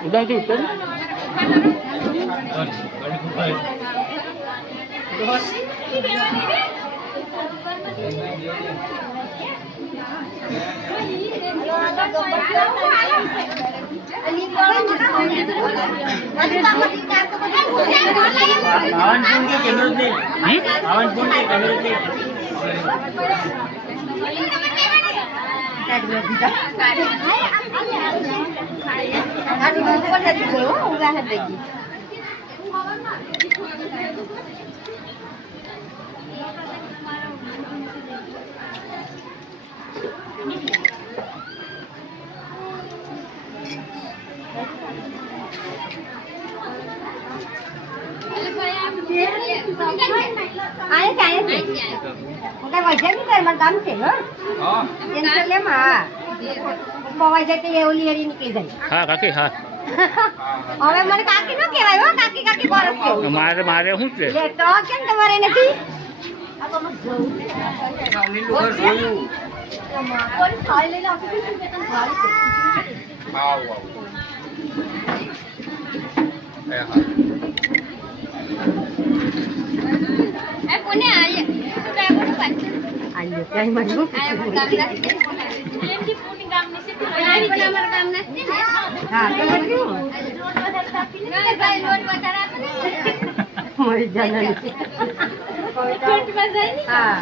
udah tuh kan હા કાકી હા હવે મને કાકી ન કહેવાય હો કાકી કાકી બરસ કેવું મારે મારે શું છે લે તો કેમ તમારે નથી કોઈ ખાઈ લઈને આપી દીધું મેં તને ભારી કોને આલે તો કાય બોલ પાછળ આલે કઈ મજબૂત આ ગામના એમની પૂરી ગામની છે પણ અમાર ગામના છે ને હા તો કેવું રોડ વધારે આપીને ના ભાઈ રોડ વધારે આપને મરી જાને છોટમાં જાય ને હા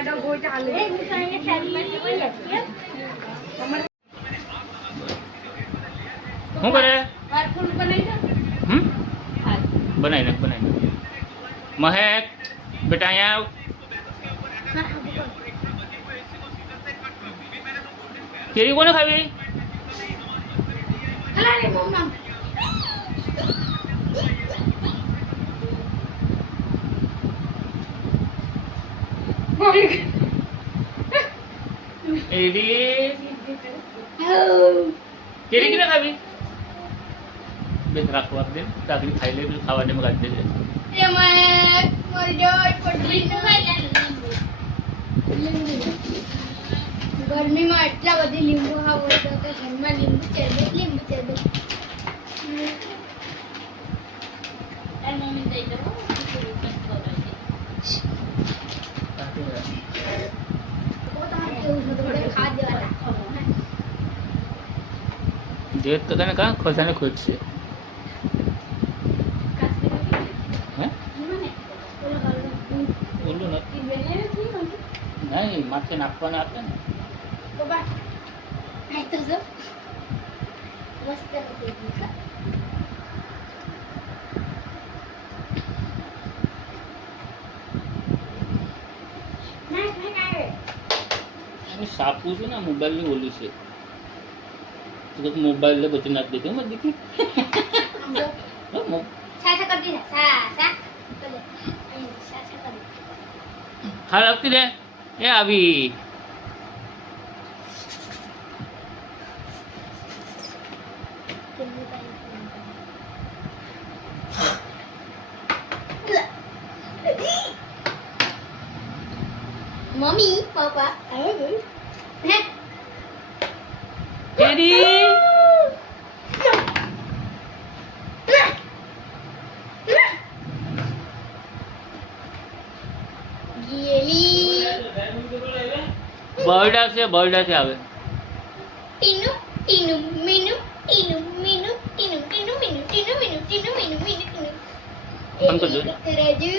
છોટું ચાલે શું કરે ફૂલ બનાવી દો બનાવી નાખ મહેક બેટા અહીંયા આવ કેરી કોને ખાવી અલા રે મમ્મા એડી કેરી કિને ખાવી બે રાખવા દે તાકરી ખાઈ લે તો ખાવા દે મગાજ દેજે એમાં મરી જાય પડી ગરમીમાં એટલા બધી લીંબુ ખાવ હોય તો ઘરમાં લીંબુ ચરબી મમ્મી દઈ દો જેત તો તને કા ખોસાને ખોજ છે હે ઓલું નથી નહીં માથે નાખવાને આપે ને બાબા આ તો જો મસ્ત નથી સાપુ છે ને મોબાઈલની ઓલી છે તો મોબાઈલ લે બચી નાખ દેતી મત દીકી સાસા કરી દીધા સાસા બોલે સાસા કરી હા લખતી દે એ આવી મમ્મી પાપા આવે હે તેરી ગીલી બર્ડ છે આવે ટીનુ ટીનુ મીનુ ટીનુ મીનુ ટીનુ ટીનુ મીનુ ટીનુ મીનુ ટીનુ મીનુ મીનુ ટીનુ બંધ કરજો રાજુ